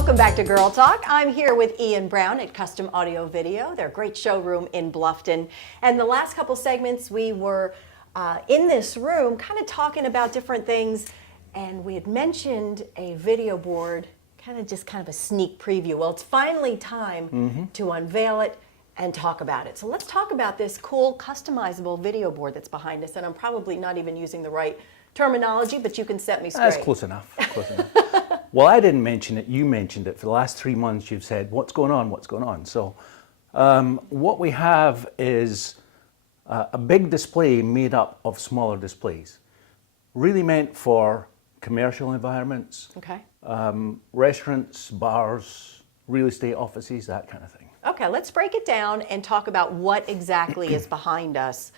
Welcome back to Girl Talk. I'm here with Iain Brown at Custom Audio Video, their great showroom in Bluffton. And the last couple segments we were in this room kind of talking about different things, and we had mentioned a video board, kind of a sneak preview. Well, it's finally time to unveil it and talk about it. So let's talk about this cool customizable video board that's behind us, and I'm probably not even using the right terminology, but you can set me straight. That's close enough, close enough. Well, I didn't mention it, you mentioned it. For the last 3 months you've said, what's going on, what's going on? So what we have is a big display made up of smaller displays, really meant for commercial environments, restaurants, bars, real estate offices, that kind of thing. Okay, let's break it down and talk about what exactly is behind us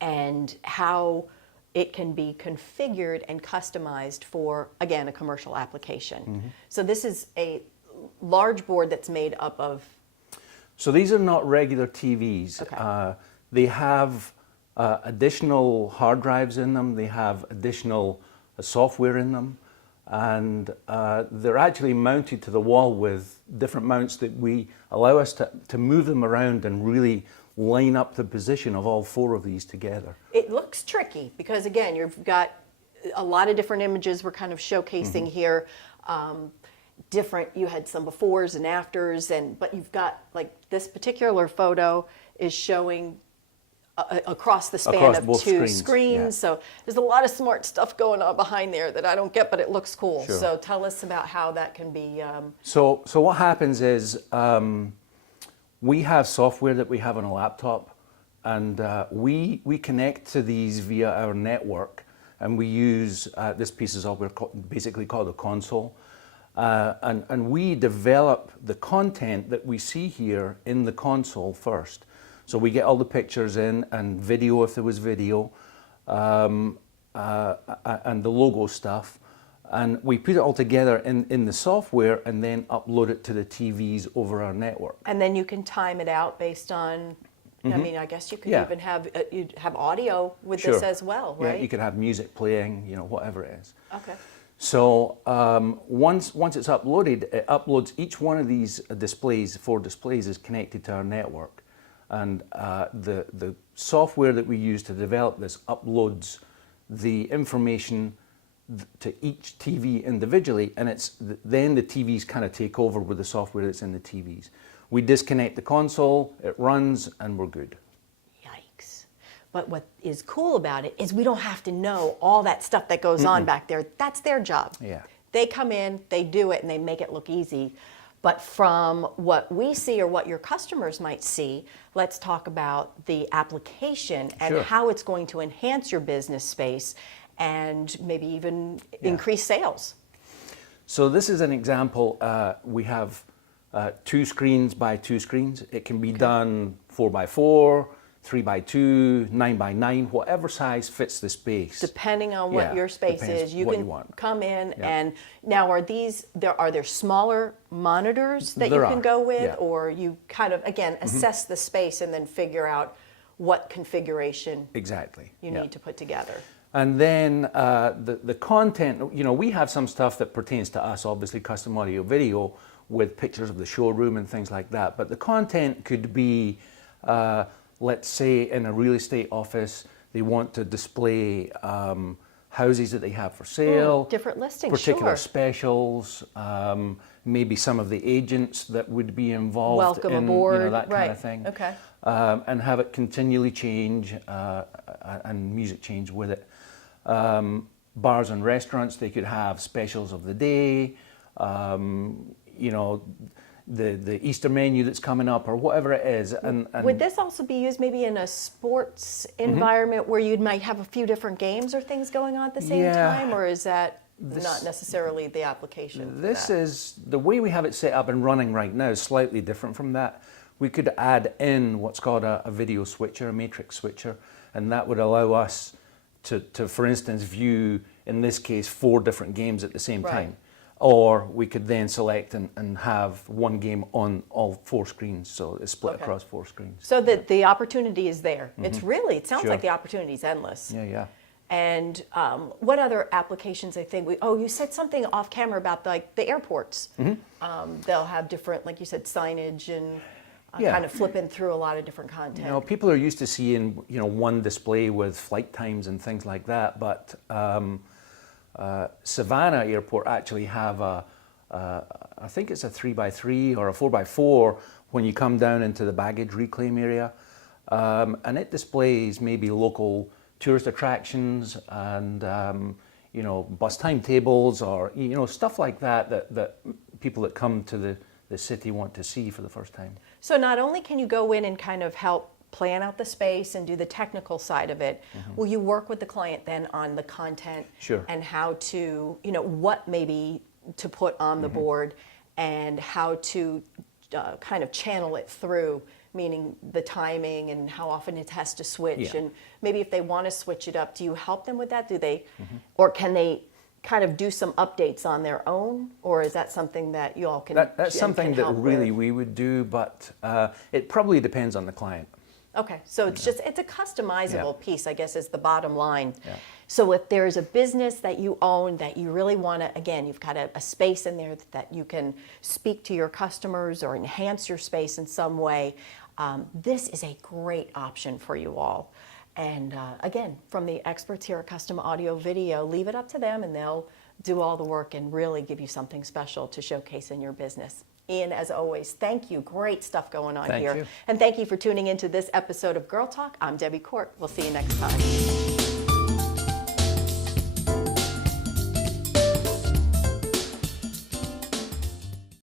and how it can be configured and customized for, again, a commercial application. So this is a large board that's made up of... So these are not regular TVs. Okay. They have additional hard drives in them, they have additional software in them, and they're actually mounted to the wall with different mounts that we allow us to move them around and really line up the position of all 4 of these together. It looks tricky because, again, you've got a lot of different images we're kind of showcasing here. You had some befores and afters, but you've got, like, this particular photo is showing across the span of 2 screens. Yeah. So there's a lot of smart stuff going on behind there that I don't get, but it looks cool. Sure. So tell us about how that can be... So what happens is we have software that we have on a laptop, and we connect to these via our network, and we use this piece of software basically called a console, and we develop the content that we see here in the console first. So we get all the pictures in and video if there was video, and the logo stuff, and we put it all together in the software and then upload it to the TVs over our network. And then you can time it out based on, I mean, I guess you could even have you'd have audio with this as well, right? Yeah, you could have music playing, you know, whatever it is. Okay. So once it's uploaded, it uploads each one of these displays, 4 displays, is connected to our network. And the software that we use to develop this uploads the information to each TV individually, and then the TVs kind of take over with the software that's in the TVs. We disconnect the console, it runs, and we're good. Yikes. But what is cool about it is we don't have to know all that stuff that goes on back there. That's their job. Yeah. They come in, they do it, and they make it look easy. But from what we see or what your customers might see, let's talk about the application and how it's going to enhance your business space and maybe even increase sales. So this is an example. We have 2 screens by 2 screens. It can be done 4 by 4, 3 by 2, 9 by 9, whatever size fits the space. Depending on what your space is, you can come in and now are there smaller monitors that you can go with, or you kind of, again, assess the space and then figure out what configuration you need to put together. And then the content, you know, we have some stuff that pertains to us, obviously custom audio video with pictures of the showroom and things like that. But the content could be, let's say in a real estate office, they want to display houses that they have for sale. Different listings, particular specials, maybe some of the agents that would be involved Welcome in aboard. You know, that kind of thing. Okay. And have it continually change and music change with it. Bars and restaurants, they could have specials of the day, you know, the Easter menu that's coming up or whatever it is. And would this also be used maybe in a sports environment where you might have a few different games or things going on at the same time, or is that not necessarily the application? This is, the way we have it set up and running right now is slightly different from that. We could add in what's called a video switcher, a matrix switcher, and that would allow us to for instance, view, in this case, 4 different games at the same time. Or we could then select and have one game on all 4 screens, so it's split across 4 screens. So that the opportunity is there. It's really, it sounds like the opportunity is endless. Yeah, yeah. And what other applications? I think you said something off camera about like the airports. They'll have different, like you said, signage and Yeah. kind of flipping through a lot of different content. You know, people are used to seeing, you know, one display with flight times and things like that, but Savannah Airport actually have I think it's a 3x3 or a 4x4 when you come down into the baggage reclaim area, and it displays maybe local tourist attractions and you know, bus timetables or, you know, stuff like that people that come to the city want to see for the first time. So not only can you go in and kind of help plan out the space and do the technical side of it, will you work with the client then on the content Sure. and how to, you know, what maybe to put on the board and how to kind of channel it through, meaning the timing and how often it has to switch, Yeah. and maybe if they want to switch it up, do you help them with that? Do they, or can they kind of do some updates on their own, or is that something that you all can? That's something can that help really with? we would do, but it probably depends on the client. Okay, so it's just, it's a customizable Yeah. piece, I guess, is the bottom line. Yeah. So if there's a business that you own that you really want to, again, you've got a space in there that you can speak to your customers or enhance your space in some way, this is a great option for you all. And again, from the experts here at Custom Audio Video, leave it up to them and they'll do all the work and really give you something special to showcase in your business. Iain, as always, thank you. Great stuff going on Thank here. you. And thank you for tuning into this episode of Girl Talk. I'm Debbie Court. We'll see you next time.